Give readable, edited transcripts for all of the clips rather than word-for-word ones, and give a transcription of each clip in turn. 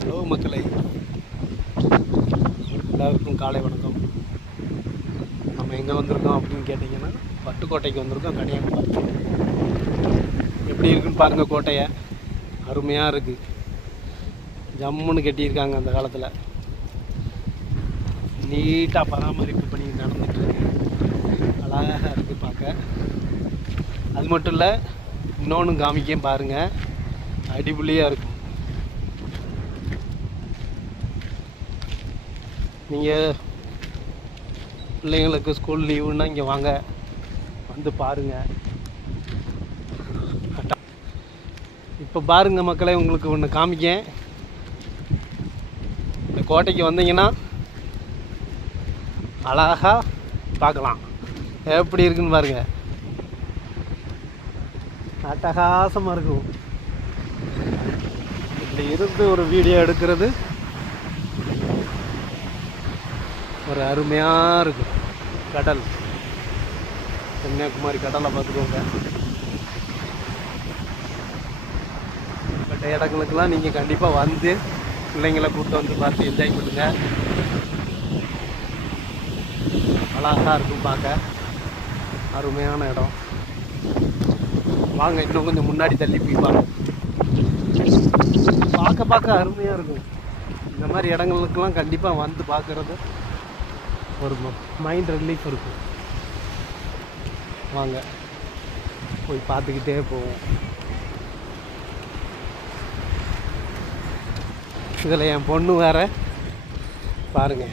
Hello மக்களை, எல்லாருக்கும் காலை வணக்கம். நம்ம எங்கே வந்திருக்கோம் அப்படின்னு கேட்டிங்கன்னா, பட்டுக்கோட்டைக்கு வந்திருக்கோம், கன்னியாகுமரி. எப்படி இருக்குன்னு பாருங்கள். கோட்டையை அருமையாக இருக்குது. ஜம்முன்னு கட்டியிருக்காங்க. அந்த காலத்தில் நீட்டாக பராமரிப்பு பண்ணி நடந்துட்டு அழகாக இருக்குது பார்க்க. அது மட்டும் இல்லை, இன்னொன்று காமிக்க பாருங்கள், அடிபொலியாக இருக்கும். நீங்கள் பிள்ளைங்களுக்கு ஸ்கூல் லீவுன்னா இங்கே வாங்க, வந்து பாருங்கள். இப்போ பாருங்கள் மக்களே, உங்களுக்கு ஒன்று காமிக்கேன். இந்த கோட்டைக்கு வந்தீங்கன்னா அழகாக பார்க்கலாம். எப்படி இருக்குன்னு பாருங்கள், அட்டகாசமாக இருக்கும். இப்படி இருந்து ஒரு வீடியோ எடுக்கிறது ஒரு அருமையாக இருக்கும். கடல், கன்னியாகுமரி கடலை பார்த்துக்கோங்க. பட்ட இடங்களுக்கெல்லாம் நீங்கள் கண்டிப்பாக வந்து பிள்ளைங்களை கூப்பிட்டு வந்து பார்த்து என்ஜாய் பண்ணுங்க. அழகாக இருக்கும் பார்க்க, அருமையான இடம். வாங்க, இன்னும் கொஞ்சம் முன்னாடி தள்ளி போய் பார்க்க அருமையாக இருக்கும். இந்த மாதிரி இடங்களுக்கெல்லாம் கண்டிப்பாக வந்து பார்க்குறது ஒரு மைண்ட் ரிலீஃப் இருக்கும். வாங்க, போய் பார்த்துக்கிட்டே போவோம். இதில் என் பொண்ணு வேற பாருங்க,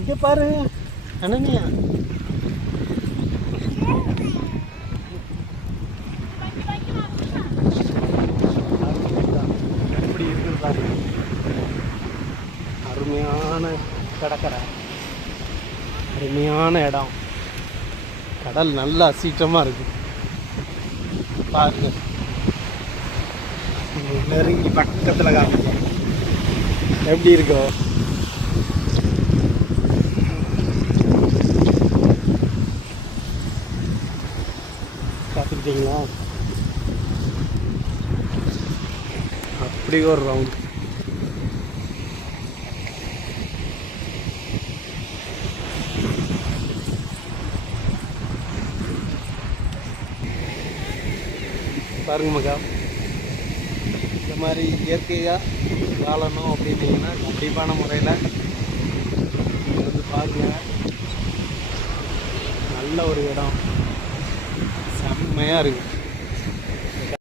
இங்கே பாரு அனன்யா. எப்படி இருக்குது பாருங்க, அருமையான கடற்கரை, அருமையான இடம். கடல் நல்லா சீற்றமாக இருக்குது பாருங்க. நெருங்கி பக்கத்தில் காமிக்க எப்படி இருக்கோ. பார்த்துக்கிட்டீங்களா? அப்படி ஒரு ரவுண்ட். பாருங்க மக்கா, இந்த மாதிரி இயற்கையாக வாழணும் அப்படின்னீங்கன்னா கண்டிப்பான முறையில் வந்து பாருங்கள். நல்ல ஒரு இடம், செம்மையாக இருக்குது.